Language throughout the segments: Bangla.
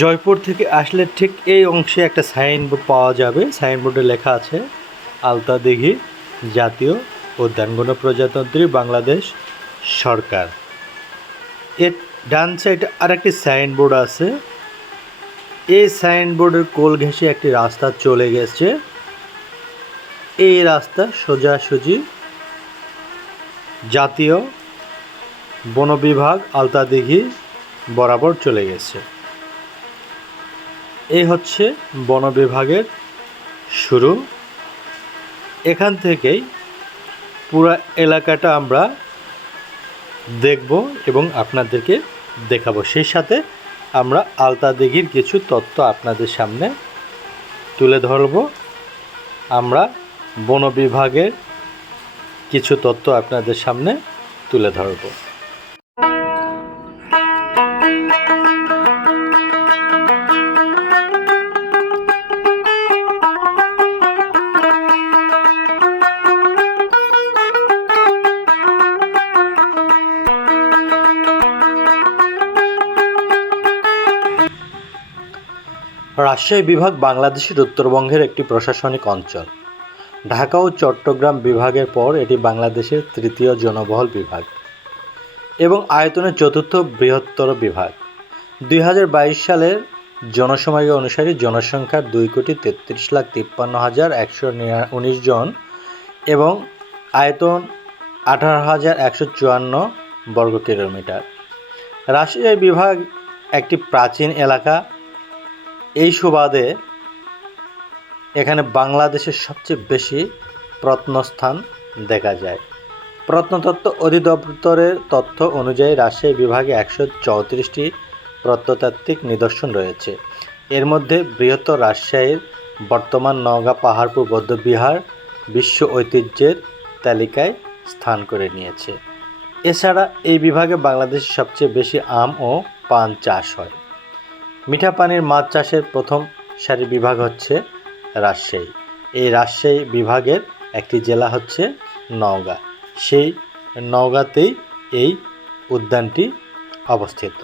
জয়পুর থেকে আসলে ঠিক এই অংশে একটা সাইনবোর্ড পাওয়া যাবে। সাইনবোর্ডে লেখা আছে আলতা দিঘি জাতীয় উদ্যান গণপ্রজাতন্ত্রী বাংলাদেশ সরকার। এর ডান সাইডে আরেকটি সাইনবোর্ড আছে। এই সাইনবোর্ডের কোল ঘেঁষে একটি রাস্তা চলে গেছে। এই রাস্তা সোজাসুজি জাতীয় বন বিভাগ আলতা দিঘি বরাবর চলে গেছে। এই হচ্ছে বন বিভাগের শুরু। এখান থেকেই পুরো এলাকাটা আমরা দেখব এবং আপনাদেরকে দেখাবো। সেই সাথে আমরা আলতা দিঘির কিছু তথ্য আপনাদের সামনে তুলে ধরব। আমরা বন বিভাগের কিছু তথ্য আপনাদের সামনে তুলে ধরব। রাজশাহী বিভাগ বাংলাদেশের উত্তরবঙ্গের একটি প্রশাসনিক অঞ্চল। ঢাকা ও চট্টগ্রাম বিভাগের পর এটি বাংলাদেশের তৃতীয় জনবহুল বিভাগ এবং আয়তনের চতুর্থ বৃহত্তর বিভাগ। 2022 সালের জনসংখ্যা অনুসারে জনসংখ্যার 2,33,53,119 জন এবং আয়তন 18,154 বর্গ কিলোমিটার। রাজশাহী বিভাগ একটি প্রাচীন এলাকা। এই সুবাদে এখানে বাংলাদেশের সবচেয়ে বেশি প্রত্নস্থান দেখা যায়। প্রত্নতত্ত্ব অধিদপ্তরের তথ্য অনুযায়ী রাজশাহী বিভাগে 134টি প্রত্নতাত্ত্বিক নিদর্শন রয়েছে। এর মধ্যে বৃহত্তর রাজশাহীর বর্তমান নওগাঁ পাহাড়পুর বৌদ্ধবিহার বিশ্ব ঐতিহ্যের তালিকায় স্থান করে নিয়েছে। এছাড়া এই বিভাগে বাংলাদেশের সবচেয়ে বেশি আম ও পান চাষ হয়। মিঠা পানির মাছ চাষের প্রথম সারির বিভাগ হচ্ছে রাজশাহী। এই রাজশাহী বিভাগের একটি জেলা হচ্ছে নওগাঁ। সেই নওগাঁতেই এই উদ্যানটি অবস্থিত।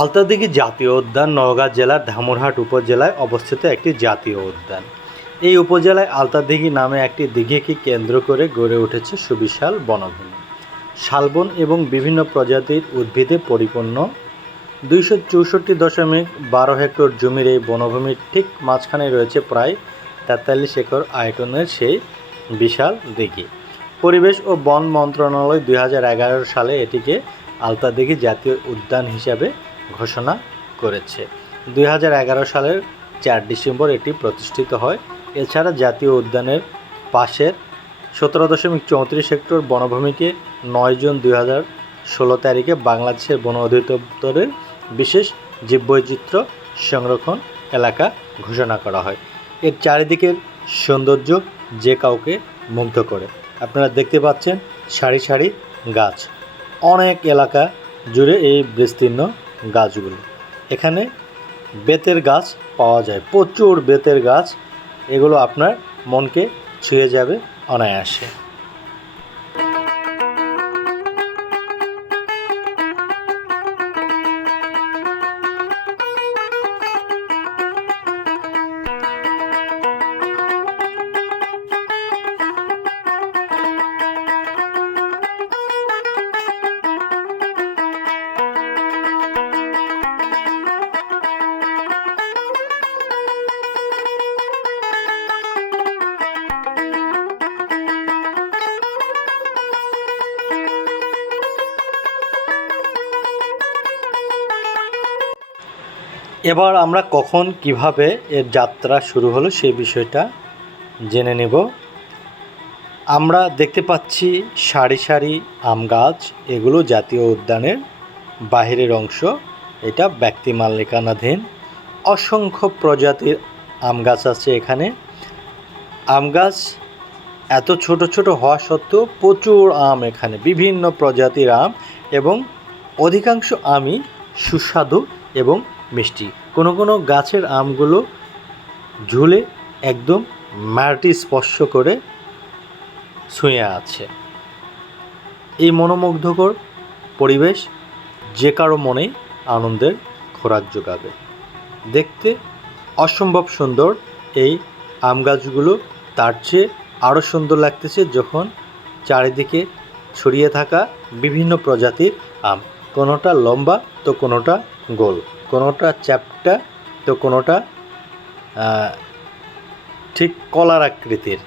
আলতা দিঘি জাতীয় উদ্যান নওগাঁ জেলার ধামুরহাট উপজেলায় অবস্থিত একটি জাতীয় উদ্যান। এই উপজেলায় আলতা দিঘি নামে একটি দিঘিকে কেন্দ্র করে গড়ে উঠেছে সুবিশাল বনভূমি। শালবন এবং বিভিন্ন প্রজাতির উদ্ভিদে পরিপূর্ণ 264.12 হেক্টর জমির এই বনভূমির ঠিক মাঝখানে রয়েছে প্রায় 43 একর আয়তনের সেই বিশাল দিঘি। পরিবেশ ও বন মন্ত্রণালয় 2011 সালে এটিকে আলতা দিঘি জাতীয় উদ্যান হিসাবে ঘোষণা করেছে। 2011 সালের 4 ডিসেম্বর এটি প্রতিষ্ঠিত হয়। এছাড়া জাতীয় উদ্যানের পাশের 17.34 হেক্টর বনভূমিকে 9 জুন 2016 তারিখে বাংলাদেশের বন অধিদপ্তরের বিশেষ জীববৈচিত্র্য সংরক্ষণ এলাকা ঘোষণা করা হয়। এর চারিদিকের সৌন্দর্য যে কাউকে মুগ্ধ করে। আপনারা দেখতে পাচ্ছেন সারি সারি গাছ, অনেক এলাকা জুড়ে এই বিস্তীর্ণ গাছগুলো। এখানে বেতের গাছ পাওয়া যায়, প্রচুর বেতের গাছ। এগুলো আপনার মনকে ছুঁয়ে যাবে অনায়াসে। এবার আমরা কখন কিভাবে এর যাত্রা শুরু হলো সেই বিষয়টা জেনে নেব। আমরা দেখতে পাচ্ছি সারি সারি আম গাছ, এগুলো জাতীয় উদ্যানের বাহিরের অংশ। এটা ব্যক্তি মালিকানাধীন। অসংখ্য প্রজাতির আম গাছ আছে এখানে। আম গাছ এত ছোট ছোট হওয়া সত্ত্বেও প্রচুর আম এখানে, বিভিন্ন প্রজাতির আম, এবং অধিকাংশ আমই সুস্বাদু এবং মিষ্টি। কোনো কোনো গাছের আমগুলো ঝুলে একদম মাটি স্পর্শ করে ছুঁয়ে আছে। এই মনোমুগ্ধকর পরিবেশ যে কারো মনেই আনন্দের খোরাক যোগাবে। দেখতে অসম্ভব সুন্দর এই আম গাছগুলো, তার চেয়ে আরও সুন্দর লাগতেছে যখন চারিদিকে ছড়িয়ে থাকা বিভিন্ন প্রজাতির আম। কোনোটা লম্বা তো কোনোটা গোল, কোনোটা চ্যাপ্টা তো কোনোটা ঠিক কলার আকৃতির।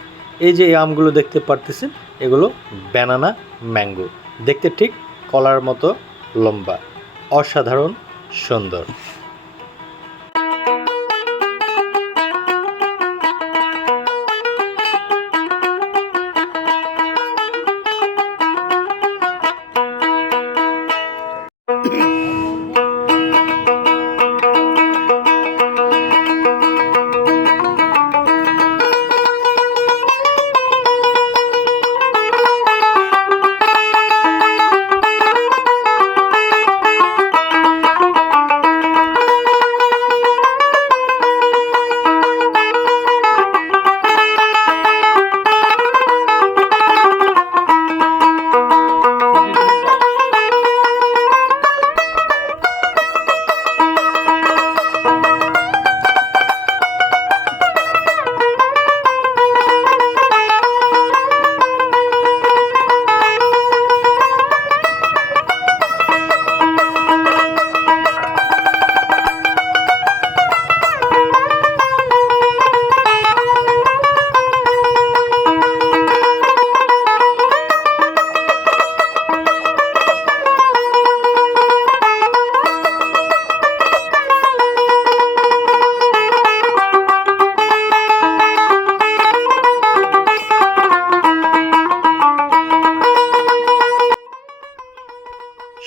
এই যে আমগুলো দেখতে পারতেছেন, এগুলো ব্যানানা ম্যাঙ্গো, দেখতে ঠিক কলার মতো লম্বা, অসাধারণ সুন্দর।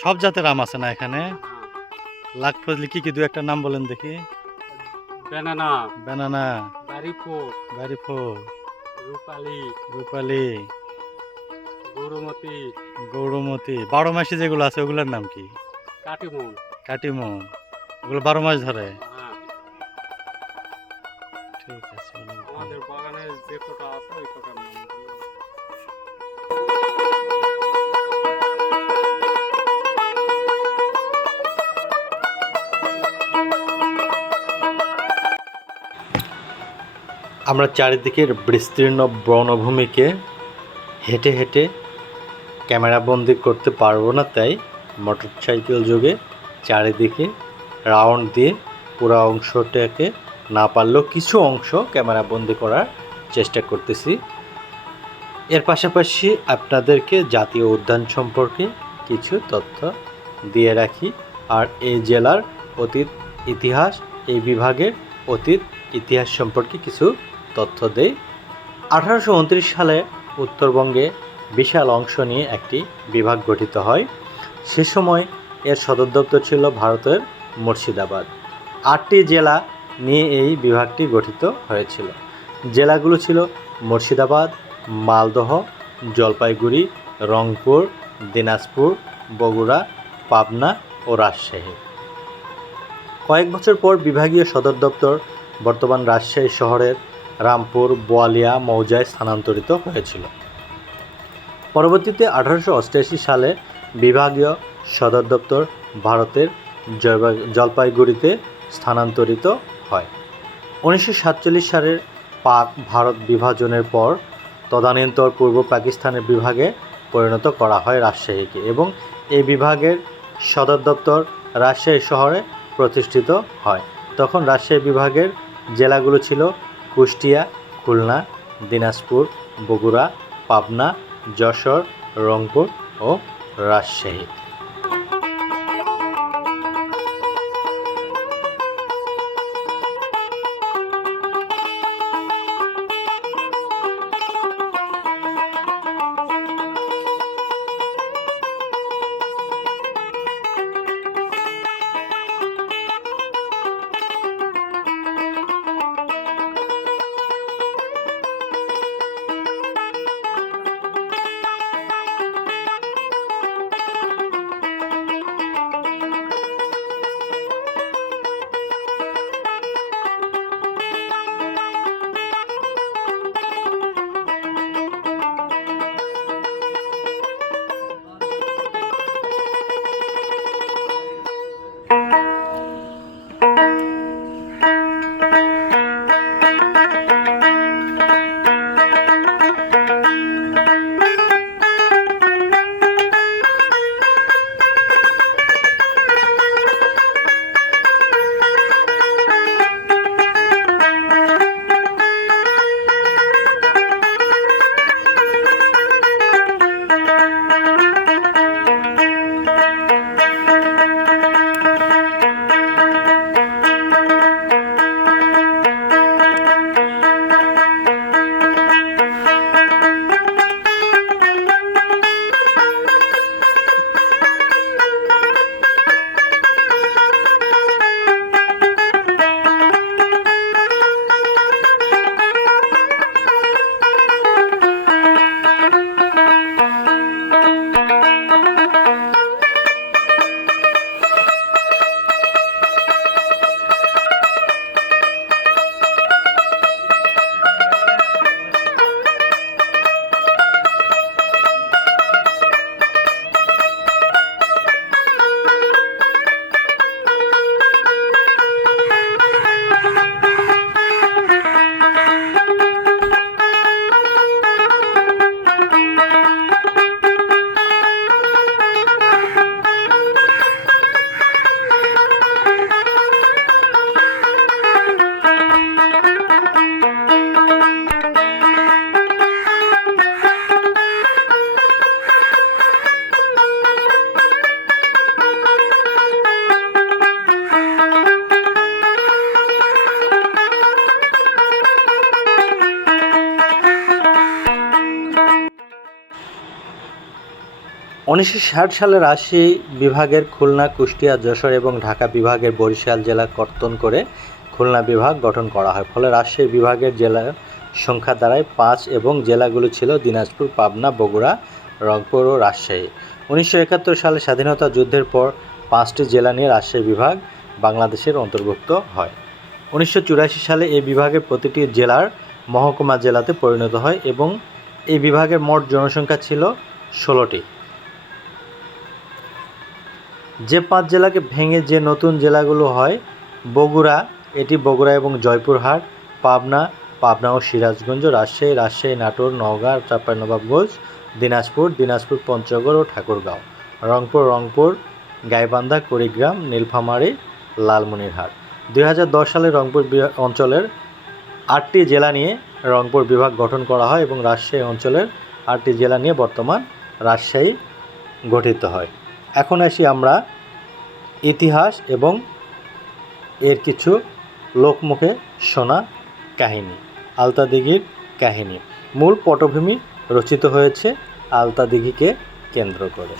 সব জাতের আম আছে না এখানে? লাখ ফজলি কি কি দু একটা নাম বলেন দেখি। ব্যানানা, ব্যানানা, বারিফোর, বারিফোর, রূপালি, রূপালি, গৌরমতি, গৌরমতি। 12 মাসি যেগুলো আছে ওগুলোর নাম কি? কাটিমন। কাটিমন। ওগুলো 12 মাস ধরে। হ্যাঁ, ঠিক আছে। আমাদের বাগানে যে কটা আছে ওই কটার নাম বললাম। আমরা চারিদিকের বিস্তীর্ণ বনভূমিকে হেঁটে হেঁটে ক্যামেরাবন্দি করতে পারবো না, তাই মোটরসাইকেল যোগে চারিদিকে রাউন্ড দিয়ে পুরো অংশটাকে না পারলেও কিছু অংশ ক্যামেরাবন্দি করার চেষ্টা করতেছি। এর পাশাপাশি আপনাদেরকে জাতীয় উদ্যান সম্পর্কে কিছু তথ্য দিয়ে রাখি, আর এই জেলার অতীত ইতিহাস, এই বিভাগের অতীত ইতিহাস সম্পর্কে কিছু তথ্য দেই। 1829 সালে উত্তরবঙ্গে বিশাল অংশ নিয়ে একটি বিভাগ গঠিত হয়। সে সময় এর সদর দপ্তর ছিল ভারতের মুর্শিদাবাদ। 8টি জেলা নিয়ে এই বিভাগটি গঠিত হয়েছিল। জেলাগুলো ছিল মুর্শিদাবাদ, মালদহ, জলপাইগুড়ি, রংপুর, দিনাজপুর, বগুড়া, পাবনা ও রাজশাহী। কয়েক বছর পর বিভাগীয় সদর দপ্তর বর্তমান রাজশাহী শহরের রামপুর বোয়ালিয়া মৌজায় স্থানান্তরিত হয়েছিল। পরবর্তীতে 1888 সালে বিভাগীয় সদর দপ্তর ভারতের জলপাইগুড়িতে স্থানান্তরিত হয়। 1947 সালের পাক ভারত বিভাজনের পর তদানীন্তন পূর্ব পাকিস্তানের বিভাগে পরিণত করা হয় রাজশাহীকে, এবং এই বিভাগের সদর দপ্তর রাজশাহী শহরে প্রতিষ্ঠিত হয়। তখন রাজশাহী বিভাগের জেলাগুলো ছিল কুষ্টিয়া, খুলনা, দিনাজপুর, বগুড়া, পাবনা, যশোর, রংপুর ও রাজশাহী। 1960 সালে রাজশাহী বিভাগের খুলনা, কুষ্টিয়া, যশোর এবং ঢাকা বিভাগের বরিশাল জেলা কর্তন করে খুলনা বিভাগ গঠন করা হয়। ফলে রাজশাহী বিভাগের জেলার সংখ্যা দাঁড়ায় 5 এবং জেলাগুলো ছিল দিনাজপুর, পাবনা, বগুড়া, রংপুর ও রাজশাহী। 1971 সালে স্বাধীনতা যুদ্ধের পর 5টি জেলা নিয়ে রাজশাহী বিভাগ বাংলাদেশের অন্তর্ভুক্ত হয়। 1984 সালে এই বিভাগের প্রতিটি জেলার মহকুমা জেলাতে পরিণত হয় এবং এই বিভাগের মোট জনসংখ্যা ছিল 16টি। যে 5 জেলাকে ভেঙে যে নতুন জেলাগুলো হয়: বগুড়া, এটি বগুড়া এবং জয়পুরহাট; পাবনা ও সিরাজগঞ্জ; রাজশাহী, নাটোর, নওগাঁ, চাঁপাইনবাবগঞ্জ; দিনাজপুর, পঞ্চগড় ও ঠাকুরগাঁও; রংপুর, গাইবান্ধা, কুড়িগ্রাম, নীলফামারী, লালমনিরহাট। 2010 সালে রংপুর অঞ্চলের 8টি জেলা নিয়ে রংপুর বিভাগ গঠন করা হয় এবং রাজশাহী অঞ্চলের 8টি জেলা নিয়ে বর্তমান রাজশাহী গঠিত হয়। এখন আসি আমরা ইতিহাস এবং এর কিছু লোকমুখে শোনা কাহিনী। আলতা দিঘির কাহিনী। মূল পটভূমি রচিত হয়েছে আলতা দিঘিকে কেন্দ্র করে।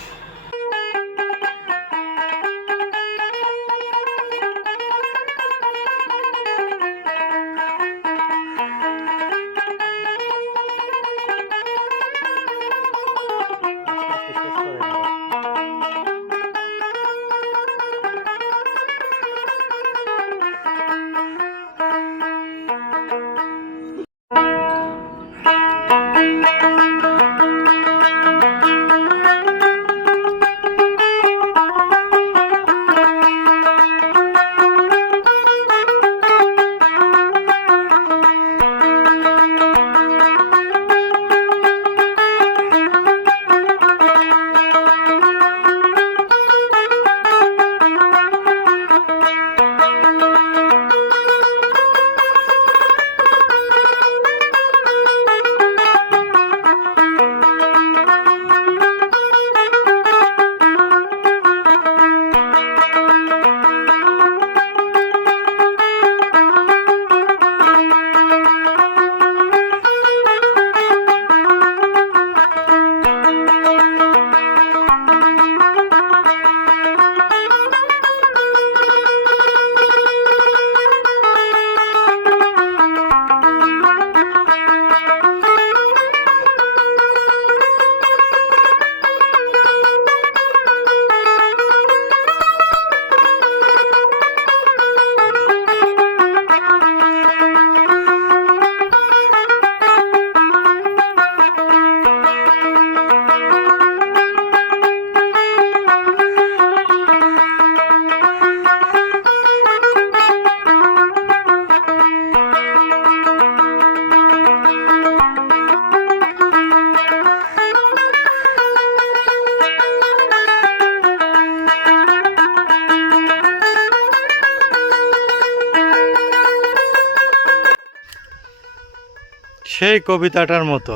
সেই কবিতাটার মতো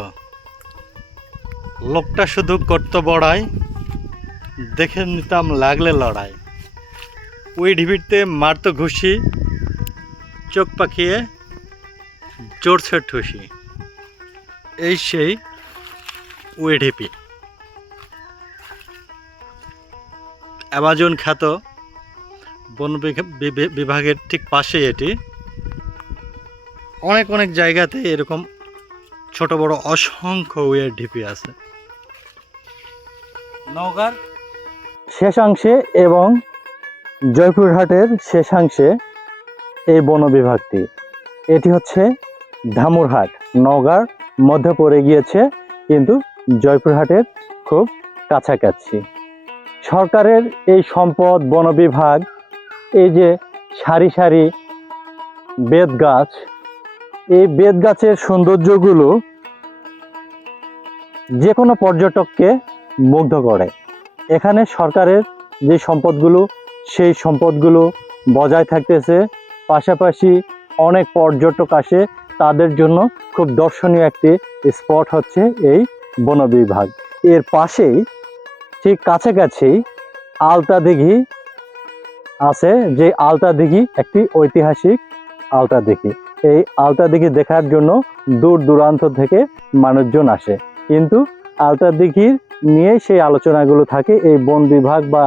লোকটা শুধু করত বড়াই, দেখে নিতাম লাগলে লড়াই। ওই ঢিবিতে মারত ঘুষি, চোখ পাকিয়ে জোরছে ঠুসি। এই সেই ওই ঢিপি। অ্যামাজন খ্যাত বন বিভাগের ঠিক পাশে এটি। অনেক জায়গাতে এরকম ছোট বড় অসংখ্য উইয়ের ঢিপি আছে। নওগাঁর শেষাংশে এবং জয়পুরহাটের শেষাংশে এই বন বিভাগটি। এটি হচ্ছে ধামুরহাট, নওগাঁর মধ্যে পড়ে গিয়েছে, কিন্তু জয়পুরহাটের খুব কাছাকাছি। সরকারের এই সম্পদ বন বিভাগ, এই যে সারি সারি বেত গাছ, এই বেত গাছের সৌন্দর্যগুলো যে কোনো পর্যটককে মুগ্ধ করে। এখানে সরকারের যে সম্পদগুলো, সেই সম্পদগুলো বজায় থাকতেছে। পাশাপাশি অনেক পর্যটক আসে, তাদের জন্য খুব দর্শনীয় একটি স্পট হচ্ছে এই বন বিভাগ। এর পাশেই ঠিক কাছাকাছি আলতা দিঘি আছে, যে আলতা দিঘি একটি ঐতিহাসিক আলতা দিঘি। এই আলতা দিঘি দেখার জন্য দূর দূরান্ত থেকে মানুষজন আসে, কিন্তু আলতা দিঘির নিয়েই সেই আলোচনাগুলো থাকে। এই বন বিভাগ বা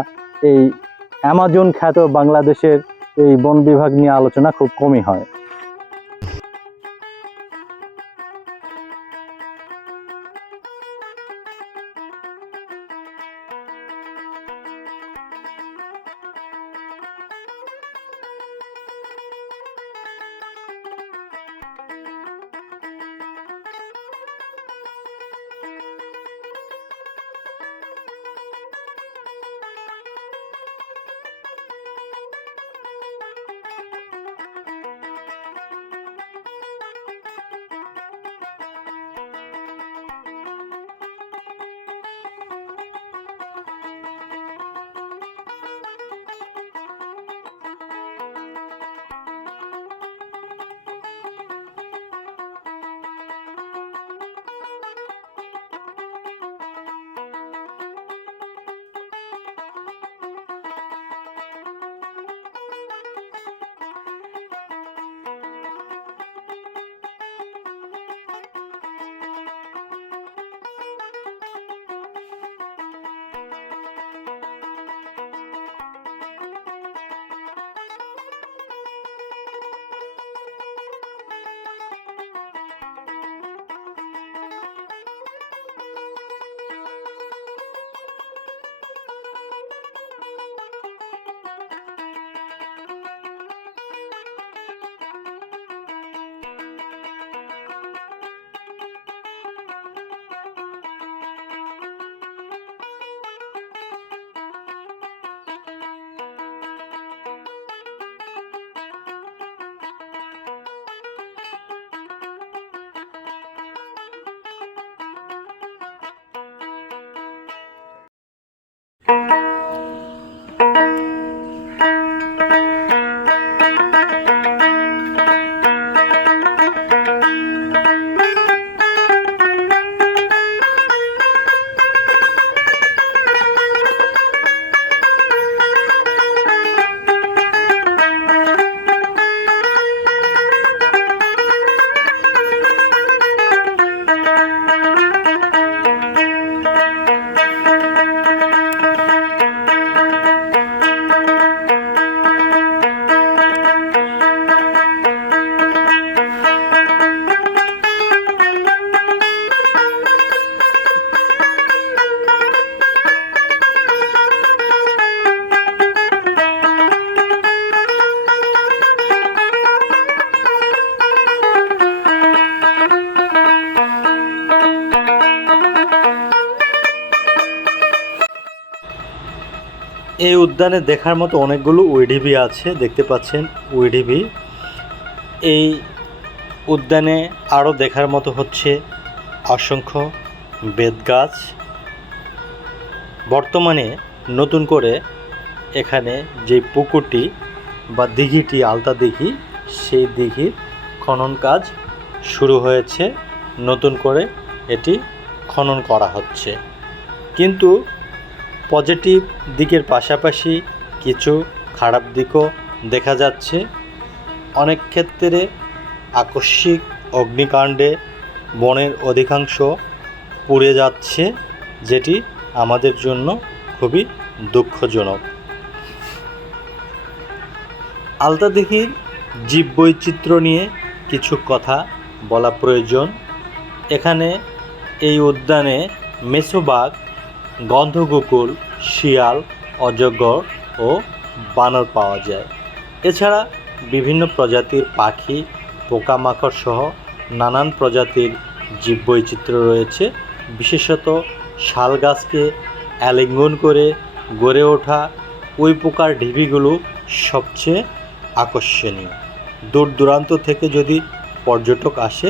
এই অ্যামাজন খ্যাত বাংলাদেশের এই বন বিভাগ নিয়ে আলোচনা খুব কমই হয়। এই উদ্যানে দেখার মতো অনেকগুলো উইডিবি আছে, দেখতে পাচ্ছেন উইডিবি। এই উদ্যানে আরও দেখার মতো হচ্ছে অসংখ্য বেতগাছ। বর্তমানে নতুন করে এখানে যে পুকুরটি বা দিঘিটি, আলতা দিঘি, সেই দিঘির খনন কাজ শুরু হয়েছে। নতুন করে এটি খনন করা হচ্ছে, কিন্তু পজিটিভ দিকের পাশাপাশি কিছু খারাপ দিকও দেখা যাচ্ছে। অনেক ক্ষেত্রে আকস্মিক অগ্নিকাণ্ডে বনের অধিকাংশ পুড়ে যাচ্ছে, যেটি আমাদের জন্য খুবই দুঃখজনক। আলতা দিঘির জীববৈচিত্র্য নিয়ে কিছু কথা বলা প্রয়োজন। এখানে এই উদ্যানে মেছোবাঘ, গন্ধকুকুর, শিয়াল, অজগর ও বানর পাওয়া যায়। এছাড়া বিভিন্ন প্রজাতির পাখি, পোকামাকড় সহ নানান প্রজাতির জীববৈচিত্র্য রয়েছে। বিশেষত শাল গাছকে আলিঙ্গন করে গড়ে ওঠা ওই পোকার ঢিবিগুলো সবচেয়ে আকর্ষণীয়। দূর দূরান্ত থেকে যদি পর্যটক আসে,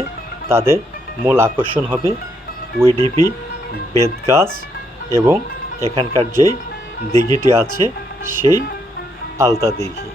তাদের মূল আকর্ষণ হবে ওই ঢিবি, বেতগাছ এবং এখানকার যেই দিঘিটি আছে সেই আলতা দিঘি।